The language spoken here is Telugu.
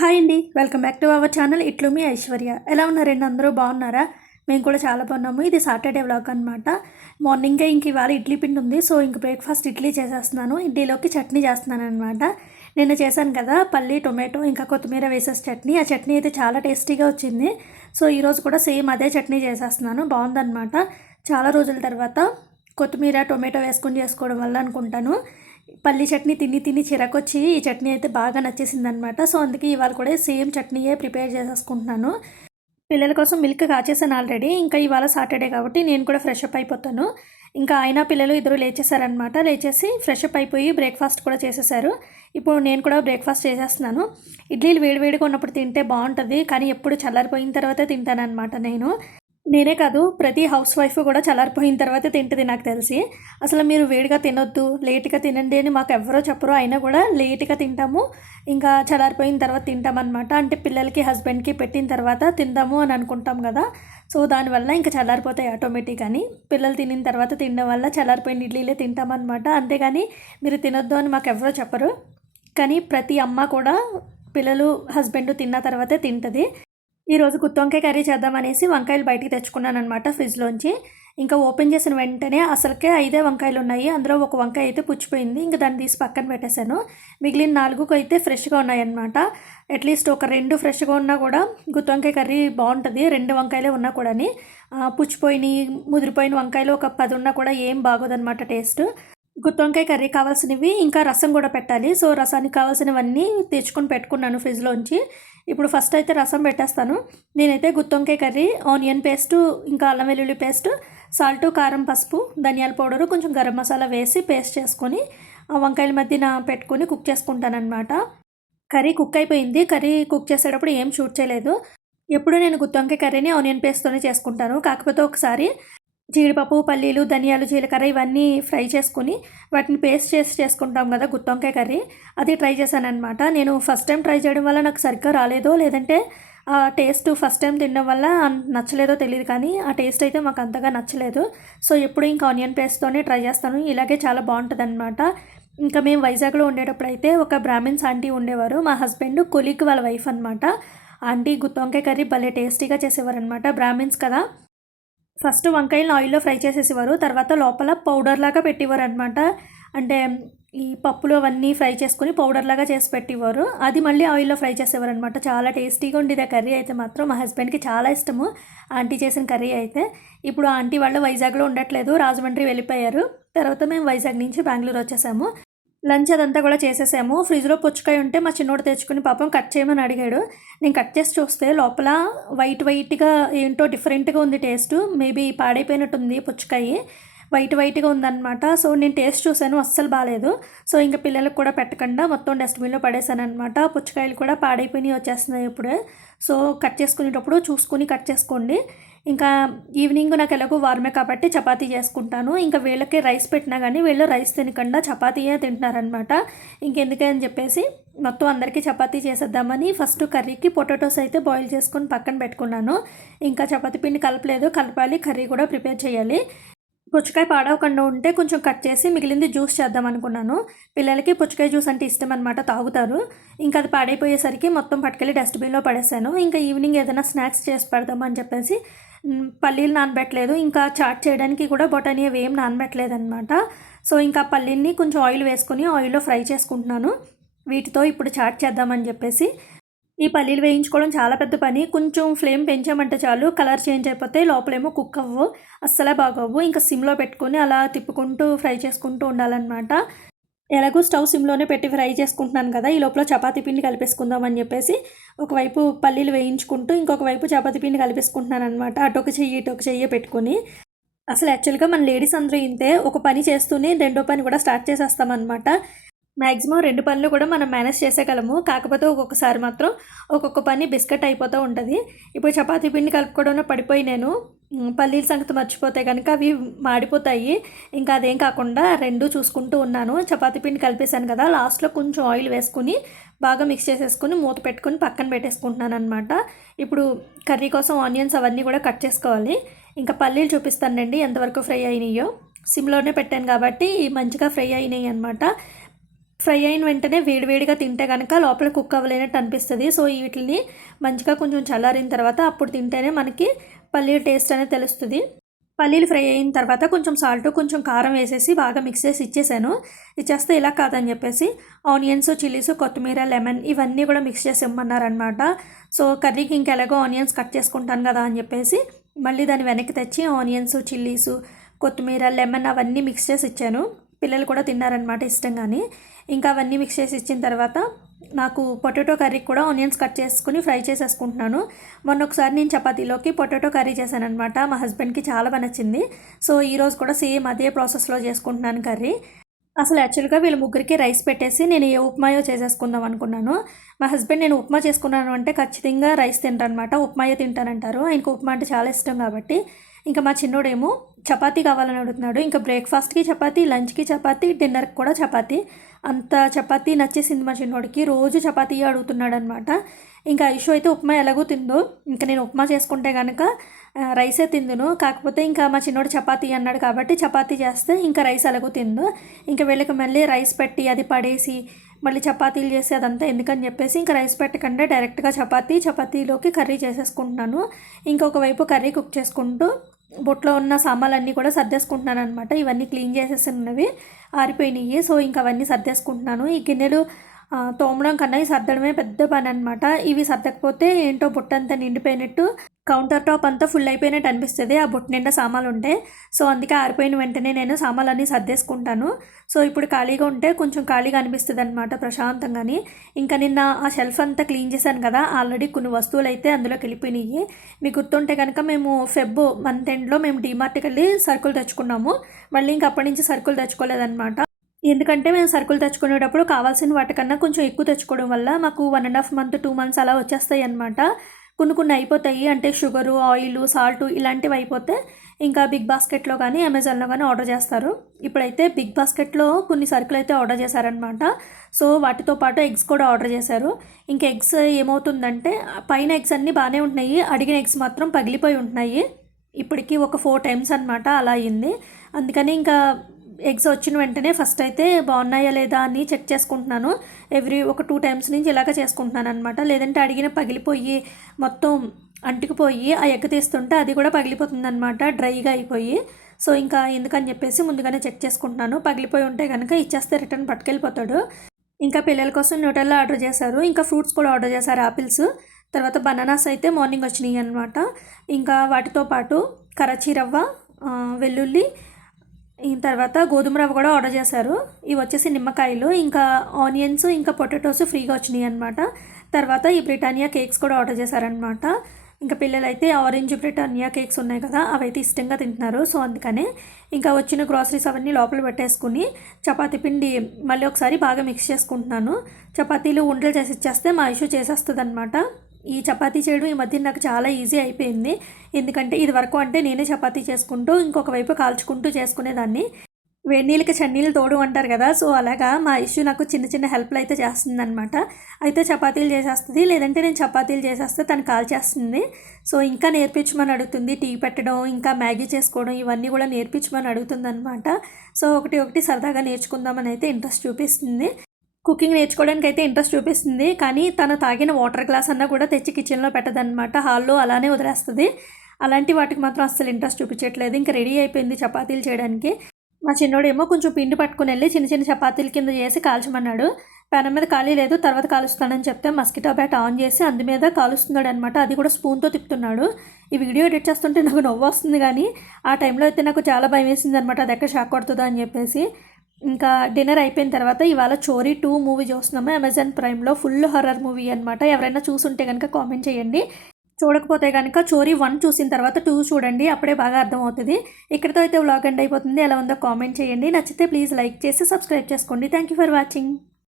హాయ్ అండి. Welcome back to our channel ఇట్లు మీ ఐశ్వర్య. ఎలా ఉన్నారండి? అందరూ బాగున్నారా? మేము కూడా చాలా బాగున్నాము. ఇది సాటర్డే వ్లాగ్ అనమాట. మార్నింగే ఇంక ఇవాళ ఇడ్లీ పిండి ఉంది. సో ఇంక బ్రేక్ఫాస్ట్ ఇడ్లీ చేసేస్తున్నాను. ఇడ్లీలోకి చట్నీ చేస్తున్నాను అనమాట. నిన్న చేశాను కదా పల్లి టొమాటో ఇంకా కొత్తిమీర వేసేసి చట్నీ. ఆ చట్నీ అయితే చాలా టేస్టీగా వచ్చింది. సో ఈరోజు కూడా సేమ్ అదే చట్నీ చేసేస్తున్నాను. బాగుందన్నమాట. చాలా రోజుల తర్వాత కొత్తిమీర టొమాటో వేసుకొని చేసుకోవడం వల్ల అనుకుంటాను పల్లి చట్నీ తిని తిని చిరకొచ్చి ఈ చట్నీ అయితే బాగా నచ్చేసింది అనమాట. సో అందుకే ఇవాళ కూడా సేమ్ చట్నీయే ప్రిపేర్ చేసేసుకుంటున్నాను. పిల్లల కోసం మిల్క్ కాచేసాను ఆల్రెడీ. ఇంకా ఇవాళ సాటర్డే కాబట్టి నేను కూడా ఫ్రెష్ అప్ అయిపోతాను. ఇంకా ఆయన పిల్లలు ఇద్దరు లేచేసారనమాట. లేచేసి ఫ్రెష్ అప్ అయిపోయి బ్రేక్ఫాస్ట్ కూడా చేసేసారు. ఇప్పుడు నేను కూడా బ్రేక్ఫాస్ట్ చేసేస్తున్నాను. ఇడ్లీలు వేడివేడిగా ఉన్నప్పుడు తింటే బాగుంటుంది, కానీ ఎప్పుడు చల్లారిపోయిన తర్వాతే తింటానమాట నేను. నేనే కాదు, ప్రతి హౌస్ వైఫ్ కూడా చల్లారిపోయిన తర్వాత తింటుంది నాకు తెలిసి. అసలు మీరు వేడిగా తినొద్దు, లేట్గా తినండి అని మాకు ఎవరో చెప్పరు. అయినా కూడా లేట్గా తింటాము, ఇంకా చల్లారిపోయిన తర్వాత తింటామన్నమాట. అంటే పిల్లలకి హస్బెండ్కి పెట్టిన తర్వాత తిందాము అని అనుకుంటాం కదా. సో దానివల్ల ఇంకా చల్లారిపోతాయి ఆటోమేటిక్ అని. పిల్లలు తినిన తర్వాత తినడం వల్ల చల్లారిపోయిన ఇడ్లీలే తింటామన్నమాట. అంతేగాని మీరు తినొద్దు అని మాకు ఎవరో చెప్పరు. కానీ ప్రతి అమ్మ కూడా పిల్లలు హస్బెండ్ తిన్న తర్వాతే తింటుంది. ఈరోజు గుత్తొంకాయ కర్రీ చేద్దామనేసి వంకాయలు బయటికి తెచ్చుకున్నాను అనమాట ఫ్రిడ్జ్లోంచి. ఇంకా ఓపెన్ చేసిన వెంటనే అసలుకే 5 వంకాయలు ఉన్నాయి. అందులో ఒక వంకాయ అయితే పుచ్చిపోయింది. ఇంకా దాన్ని తీసి పక్కన పెట్టేశాను. మిగిలిన 4 అయితే ఫ్రెష్గా ఉన్నాయన్నమాట. అట్లీస్ట్ ఒక 2 ఫ్రెష్గా ఉన్నా కూడా గుత్తొంకాయ కర్రీ బాగుంటుంది. 2 వంకాయలే ఉన్నా కూడా పుచ్చిపోయినాయి ముదిరిపోయిన వంకాయలు ఒక 10 ఉన్నా కూడా ఏం బాగోదన్నమాట టేస్ట్. గుత్తొంకాయ కర్రీ కావాల్సినవి ఇంకా రసం కూడా పెట్టాలి. సో రసానికి కావాల్సినవన్నీ తెచ్చుకొని పెట్టుకున్నాను ఫ్రిడ్జ్లోంచి. ఇప్పుడు ఫస్ట్ అయితే రసం పెట్టేస్తాను. నేనైతే గుత్తొంకాయ కర్రీ ఆనియన్ పేస్టు, ఇంకా అల్లం వెల్లుల్లి పేస్ట్, సాల్టు, కారం, పసుపు, ధనియాల పౌడరు, కొంచెం గరం మసాలా వేసి పేస్ట్ చేసుకొని ఆ వంకాయల మధ్యన పెట్టుకొని కుక్ చేసుకుంటానమాట. కర్రీ కుక్ అయిపోయింది. కర్రీ కుక్ చేసేటప్పుడు ఏం షూట్ చేయలేదు. ఎప్పుడు నేను గుత్తొంకాయ కర్రీని ఆనియన్ పేస్ట్తోనే చేసుకుంటాను. కాకపోతే ఒకసారి జీడిపప్పు, పల్లీలు, ధనియాలు, జీలకర్ర ఇవన్నీ ఫ్రై చేసుకుని వాటిని పేస్ట్ చేసి చేసుకుంటాం కదా గుత్తొంకాయ కర్రీ, అది ట్రై చేశానమాట. నేను ఫస్ట్ టైం ట్రై చేయడం వల్ల నాకు సరిగ్గా రాలేదో, లేదంటే ఆ టేస్ట్ ఫస్ట్ టైం తినడం వల్ల నచ్చలేదో తెలియదు, కానీ ఆ టేస్ట్ అయితే మాకు అంతగా నచ్చలేదు. సో ఎప్పుడు ఇంకా ఆనియన్ పేస్ట్తోనే ట్రై చేస్తాను. ఇలాగే చాలా బాగుంటుంది అనమాట. ఇంకా మేము వైజాగ్లో ఉండేటప్పుడు అయితే ఒక బ్రాహ్మిన్స్ ఆంటీ ఉండేవారు. మా హస్బెండ్ కొలీగ్ వాళ్ళ వైఫ్ అనమాట. ఆంటీ గుత్తొంకాయ కర్రీ భలే టేస్టీగా చేసేవారు అనమాట. బ్రాహ్మిన్స్ కదా. ఫస్ట్ వంకాయలను ఆయిల్లో ఫ్రై చేసేసేవారు. తర్వాత లోపల పౌడర్లాగా పెట్టేవారు అనమాట. అంటే ఈ పప్పులు అవన్నీ ఫ్రై చేసుకుని పౌడర్లాగా చేసి పెట్టేవారు. అది మళ్ళీ ఆయిల్లో ఫ్రై చేసేవారు అనమాట. చాలా టేస్టీగా ఉండేది ఆ కర్రీ అయితే మాత్రం. మా హస్బెండ్కి చాలా ఇష్టము ఆంటీ చేసిన కర్రీ అయితే. ఇప్పుడు ఆంటీ వాళ్ళు వైజాగ్లో ఉండట్లేదు, రాజమండ్రి వెళ్ళిపోయారు. తర్వాత మేము వైజాగ్ నుంచి బెంగళూరు వచ్చేసాము. లంచ్ అదంతా కూడా చేసేసాము. ఫ్రిడ్జ్లో పుచ్చకాయ ఉంటే మా చిన్నోడు తెచ్చుకుని పాపం కట్ చేయమని అడిగాడు. నేను కట్ చేసి చూస్తే లోపల వైట్గా ఏంటో డిఫరెంట్గా ఉంది టేస్ట్. మేబీ పాడైపోయినట్టుంది పుచ్చకాయ. వైట్గా ఉందన్నమాట. సో నేను టేస్ట్ చూశాను, అస్సలు బాగాలేదు. సో ఇంకా పిల్లలకు కూడా పెట్టకుండా మొత్తం డస్ట్బిన్లో పడేసాను అనమాట. పుచ్చకాయలు కూడా పాడైపోయినాయి వచ్చేస్తున్నాయి ఇప్పుడే. సో కట్ చేసుకునేటప్పుడు చూసుకుని కట్ చేసుకోండి. ఇంకా ఈవినింగ్ నాకు ఎలాగో వారమే కాబట్టి చపాతీ చేసుకుంటాను. ఇంకా వీళ్ళకి రైస్ పెట్టినా కానీ వీళ్ళు రైస్ తినకుండా చపాతీయే తింటున్నారనమాట. ఇంకెందుకని చెప్పేసి మొత్తం అందరికీ చపాతీ చేసేద్దామని ఫస్ట్ కర్రీకి పొటాటోస్ అయితే బాయిల్ చేసుకొని పక్కన పెట్టుకున్నాను. ఇంకా చపాతీ పిండి కలపాలి, కర్రీ కూడా ప్రిపేర్ చేయాలి. పుచ్చకాయ పాడవకుండా ఉంటే కొంచెం కట్ చేసి మిగిలింది జ్యూస్ చేద్దాం అనుకున్నాను. పిల్లలకి పుచ్చకాయ జ్యూస్ అంటే ఇష్టం అనమాట, తాగుతారు. ఇంకా అది పాడైపోయేసరికి మొత్తం పట్టుకెళ్ళి డస్ట్బిన్లో పడేసాను. ఇంకా ఈవినింగ్ ఏదైనా స్నాక్స్ చేసి పెడదామని చెప్పేసి పల్లీలు నానబెట్టలేదు. ఇంకా చాట్ చేయడానికి కూడా బొటానీ అవి ఏం నానబెట్టలేదు అనమాట. సో ఇంకా పల్లీల్ని కొంచెం ఆయిల్ వేసుకొని ఆయిల్లో ఫ్రై చేసుకుంటున్నాను. వీటితో ఇప్పుడు చాట్ చేద్దామని చెప్పేసి. ఈ పల్లీలు వేయించుకోవడం చాలా పెద్ద పని. కొంచెం ఫ్లేమ్ పెంచామంటే చాలు, కలర్ చేంజ్ అయిపోతే లోపలేమో కుక్ అవ్వవు, అస్సలే బాగోవు. ఇంకా సిమ్లో పెట్టుకొని అలా తిప్పుకుంటూ ఫ్రై చేసుకుంటూ ఉండాలన్నమాట. ఎలాగో స్టవ్ సిమ్లోనే పెట్టి ఫ్రై చేసుకుంటున్నాను కదా, ఈ లోపల చపాతీ పిండి కలిపేసుకుందాం అని చెప్పేసి ఒకవైపు పల్లీలు వేయించుకుంటూ ఇంకొక వైపు చపాతీ పిండి కలిపేసుకుంటున్నాను అనమాట. అటొక చెయ్యి ఇటొక చెయ్యి పెట్టుకొని. అసలు యాక్చువల్గా మన లేడీస్ అందరూ ఇంతే, ఒక పని చేస్తూనే రెండో పని కూడా స్టార్ట్ చేసేస్తామన్నమాట. మ్యాక్సిమం 2 పనులు కూడా మనం మేనేజ్ చేసేయగలము. కాకపోతే ఒక్కొక్కసారి మాత్రం ఒక్కొక్క పని బిస్కెట్ అయిపోతూ ఉంటుంది. ఇప్పుడు చపాతీ పిండి కలుపుకోవడంలో పడిపోయి నేను పల్లీల సంగతి మర్చిపోతే కనుక అవి మాడిపోతాయి. ఇంకా అదేం కాకుండా 2 చూసుకుంటూ ఉన్నాను. చపాతీ పిండి కలిపేశాను కదా, లాస్ట్లో కొంచెం ఆయిల్ వేసుకుని బాగా మిక్స్ చేసేసుకుని మూత పెట్టుకుని పక్కన పెట్టేసుకుంటున్నాను అనమాట. ఇప్పుడు కర్రీ కోసం ఆనియన్స్ అవన్నీ కూడా కట్ చేసుకోవాలి. ఇంకా పల్లీలు చూపిస్తానండి ఎంతవరకు ఫ్రై అయినాయో. సిమ్లోనే పెట్టాను కాబట్టి మంచిగా ఫ్రై అయినాయి అనమాట. ఫ్రై అయిన వెంటనే వేడివేడిగా తింటే కనుక లోపల కుక్ అవ్వలేనట్టు అనిపిస్తుంది. సో వీటిని మంచిగా కొంచెం చల్లారిన తర్వాత అప్పుడు తింటేనే మనకి పల్లీల టేస్ట్ అనేది తెలుస్తుంది. పల్లీలు ఫ్రై అయిన తర్వాత కొంచెం సాల్ట్ కొంచెం కారం వేసేసి బాగా మిక్స్ చేసి ఇచ్చేస్తే ఇలా కాదని చెప్పేసి ఆనియన్స్, చిల్లీస్, కొత్తిమీర, లెమన్ ఇవన్నీ కూడా మిక్స్ చేసి ఇమ్మన్నారనమాట. సో కర్రీకి ఇంకెలాగో ఆనియన్స్ కట్ చేసుకుంటాను కదా అని చెప్పేసి మళ్ళీ దాన్ని వెనక్కి తెచ్చి ఆనియన్స్, చిల్లీస్, కొత్తిమీర, లెమన్ అవన్నీ మిక్స్ చేసి ఇచ్చాను. పిల్లలు కూడా తిన్నారనమాట ఇష్టంగాని. ఇంకా అవన్నీ మిక్స్ చేసి ఇచ్చిన తర్వాత నాకు పొటాటో కర్రీకి కూడా ఆనియన్స్ కట్ చేసుకుని ఫ్రై చేసేసుకుంటున్నాను. మొన్న ఒకసారి నేను చపాతీలోకి పొటాటో కర్రీ చేశానమాట. మా హస్బెండ్కి చాలా బాగా నచ్చింది. సో ఈరోజు కూడా సేమ్ అదే ప్రాసెస్లో చేసుకుంటున్నాను కర్రీ. అసలు యాక్చువల్గా వీళ్ళ ముగ్గురికి రైస్ పెట్టేసి నేను ఏ ఉప్మాయో చేసేసుకుందాం అనుకున్నాను. మా హస్బెండ్ నేను ఉప్మా చేసుకున్నాను అంటే ఖచ్చితంగా రైస్ తింటారనమాట. ఉప్మాయో తింటానంటారు. ఆయనకు ఉప్మా అంటే చాలా ఇష్టం కాబట్టి. ఇంకా మా చిన్నోడేమో చపాతీ కావాలని అడుగుతున్నాడు. ఇంకా బ్రేక్ఫాస్ట్కి చపాతీ, లంచ్కి చపాతీ, డిన్నర్కి కూడా చపాతీ. అంత చపాతీ నచ్చేసింది మా చిన్నోడికి. రోజు చపాతీ అడుగుతున్నాడు అనమాట. ఇంకా ఐషు అయితే ఉప్మా ఎలాగో తిందో, ఇంకా నేను ఉప్మా చేసుకుంటే కనుక రైసే తిందును. కాకపోతే ఇంకా మా చిన్నోడు చపాతీ అన్నాడు కాబట్టి చపాతీ చేస్తే ఇంకా రైస్ ఎలాగో తిందో. ఇంకా వీళ్ళకి మళ్ళీ రైస్ పెట్టి అది పడేసి మళ్ళీ చపాతీలు చేసి అదంతా ఎందుకని చెప్పేసి ఇంకా రైస్ పెట్టకుండా డైరెక్ట్గా చపాతీలోకి కర్రీ చేసేసుకుంటున్నాను. ఇంకొక వైపు కర్రీ కుక్ చేసుకుంటూ బొట్లో ఉన్న సామాన్లన్నీ కూడా సర్దేసుకుంటున్నాను అనమాట. ఇవన్నీ క్లీన్ చేసేసినవి ఆరిపోయినాయి. సో ఇంకా అవన్నీ సర్దేసుకుంటున్నాను. ఈ గిన్నెలు తోమడం కన్నా ఈ సర్దడమే పెద్ద పని అనమాట. ఇవి సర్దకపోతే ఏంటో బుట్టంతా నిండిపోయినట్టు, కౌంటర్ టాప్ అంతా ఫుల్ అయిపోయినట్టు అనిపిస్తుంది ఆ బుట్ట నిండా సామాన్లు ఉంటే. సో అందుకే ఆరిపోయిన వెంటనే నేను సామాన్లన్నీ సర్దేసుకుంటాను. సో ఇప్పుడు ఖాళీగా ఉంటే కొంచెం ఖాళీగా అనిపిస్తుంది అనమాట ప్రశాంతంగాని. ఇంకా నిన్న ఆ షెల్ఫ్ అంతా క్లీన్ చేశాను కదా, ఆల్రెడీ కొన్ని వస్తువులు అయితే అందులోకి వెళ్ళిపోయినాయి. మీకు గుర్తుంటే కనుక మేము ఫెబ్ మంత్ ఎండ్లో మేము డీమార్ట్కి వెళ్ళి సరుకులు తెచ్చుకున్నాము. మళ్ళీ ఇంక అప్పటి నుంచి సరుకులు తెచ్చుకోలేదన్నమాట. ఎందుకంటే మేము సరుకులు తెచ్చుకునేటప్పుడు కావాల్సిన వాటికన్నా కొంచెం ఎక్కువ తెచ్చుకోవడం వల్ల మాకు 1.5 month 2 months అలా వచ్చేస్తాయి అనమాట. కొన్ని అయిపోతాయి. అంటే షుగరు, ఆయిల్, సాల్ట్ ఇలాంటివి అయిపోతే ఇంకా బిగ్ బాస్కెట్లో కానీ అమెజాన్లో కానీ ఆర్డర్ చేస్తారు. ఇప్పుడైతే బిగ్ బాస్కెట్లో కొన్ని సరుకులు అయితే ఆర్డర్ చేశారనమాట. సో వాటితో పాటు ఎగ్స్ కూడా ఆర్డర్ చేశారు. ఇంకా ఎగ్స్ ఏమవుతుందంటే పైన ఎగ్స్ అన్నీ బాగానే ఉంటున్నాయి, అడిగిన ఎగ్స్ మాత్రం పగిలిపోయి ఉంటున్నాయి. ఇప్పటికీ ఒక 4 times అనమాట అలా అయింది. అందుకని ఇంకా ఎగ్స్ వచ్చిన వెంటనే ఫస్ట్ అయితే బాగున్నాయా లేదా అని చెక్ చేసుకుంటున్నాను. ఒక 2 times నుంచి ఇలాగ చేసుకుంటున్నాను అనమాట. లేదంటే అడిగిన పగిలిపోయి మొత్తం అంటుకుపోయి ఆ ఎగ్ తీస్తుంటే అది కూడా పగిలిపోతుంది అనమాట, డ్రైగా అయిపోయి. సో ఇంకా ఎందుకని చెప్పేసి ముందుగానే చెక్ చేసుకుంటున్నాను. పగిలిపోయి ఉంటే కనుక ఇచ్చేస్తే రిటర్న్ పట్టుకెళ్ళిపోతాడు. ఇంకా పిల్లల కోసం న్యూటెల్లా ఆర్డర్ చేశారు. ఇంకా ఫ్రూట్స్ కూడా ఆర్డర్ చేశారు, ఆపిల్స్. తర్వాత బనానాస్ అయితే మార్నింగ్ వచ్చినాయి అనమాట. ఇంకా వాటితో పాటు కరాచీ రవ్వ, వెల్లుల్లి, తర్వాత గోధుమ రవ్వ కూడా ఆర్డర్ చేశారు. ఇవి వచ్చేసి నిమ్మకాయలు, ఇంకా ఆనియన్స్, ఇంకా పొటాటోస్ ఫ్రీగా వచ్చినాయి అనమాట. తర్వాత ఈ బ్రిటానియా కేక్స్ కూడా ఆర్డర్ చేశారనమాట. ఇంకా పిల్లలు అయితే ఆరెంజ్ బ్రిటానియా కేక్స్ ఉన్నాయి కదా, అవైతే ఇష్టంగా తింటున్నారు. సో అందుకనే ఇంకా వచ్చిన గ్రాసరీస్ అవన్నీ లోపల పెట్టేసుకుని చపాతీ పిండి మళ్ళీ ఒకసారి బాగా మిక్స్ చేసుకుంటున్నాను. చపాతీలు ఉండలు చేసి ఇచ్చేస్తే మా ఇష్యూ చేసేస్తుంది అనమాట. ఈ చపాతీ చేయడం ఈ మధ్య నాకు చాలా ఈజీ అయిపోయింది. ఎందుకంటే ఇది వరకు అంటే నేనే చపాతీ చేసుకుంటూ ఇంకొక వైపు కాల్చుకుంటూ చేసుకునేదాన్ని. వేడినీళ్ళకి చన్నీళ్ళు తోడు అంటారు కదా, సో అలాగా మా ఇష్యూ నాకు చిన్న చిన్న హెల్ప్లు అయితే చేస్తుందన్నమాట. అయితే చపాతీలు చేసేస్తుంది, లేదంటే నేను చపాతీలు చేసేస్తే తను కాల్చేస్తుంది. సో ఇంకా నేర్పించమని అడుగుతుంది. టీ పెట్టడం, ఇంకా మ్యాగీ చేసుకోవడం ఇవన్నీ కూడా నేర్పించమని అడుగుతుంది అనమాట. సో ఒకటి సరదాగా నేర్చుకుందామని అయితే ఇంట్రెస్ట్ చూపిస్తుంది. కుకింగ్ నేర్చుకోవడానికి అయితే ఇంట్రెస్ట్ చూపిస్తుంది. కానీ తను తాగిన వాటర్ గ్లాస్ అన్నా కూడా తెచ్చి కిచెన్లో పెట్టదన్నమాట, హాల్లో అలానే వదిలేస్తుంది. అలాంటి వాటికి మాత్రం అస్సలు ఇంట్రెస్ట్ చూపించట్లేదు. ఇంకా రెడీ అయిపోయింది చపాతీలు చేయడానికి. మా చిన్నోడేమో కొంచెం పిండి పట్టుకుని వెళ్ళి చిన్న చిన్న చపాతీల కింద చేసి కాల్చమన్నాడు. పెనం మీద ఖాళీ లేదు, తర్వాత కాలుస్తానని చెప్తే మస్కిటో బ్యాట్ ఆన్ చేసి అందు మీద కాలుస్తున్నాడు అనమాట. అది కూడా స్పూన్తో తిప్పుతున్నాడు. ఈ వీడియో ఎడిట్ చేస్తుంటే నాకు నవ్వు వస్తుంది, కానీ ఆ టైంలో అయితే నాకు చాలా భయం వేసింది అనమాట, అది ఎక్కడ షాక్ కొడుతుందో అని చెప్పేసి. ఇంకా డిన్నర్ అయిపోయిన తర్వాత ఇవాళ చోరీ 2 మూవీ చూస్తున్నాము అమెజాన్ ప్రైమ్లో. ఫుల్ హర్రర్ మూవీ అనమాట. ఎవరైనా చూసుంటే కనుక కామెంట్ చేయండి. చూడకపోతే కనుక చోరీ 1 చూసిన తర్వాత 2 చూడండి, అప్పుడే బాగా అర్థమవుతుంది. ఇక్కడితో అయితే వ్లాగ్ ఎండ్ అయిపోతుంది. ఎలా ఉందో కామెంట్ చేయండి. నచ్చితే ప్లీజ్ లైక్ చేసి సబ్స్క్రైబ్ చేసుకోండి. Thank you for watching.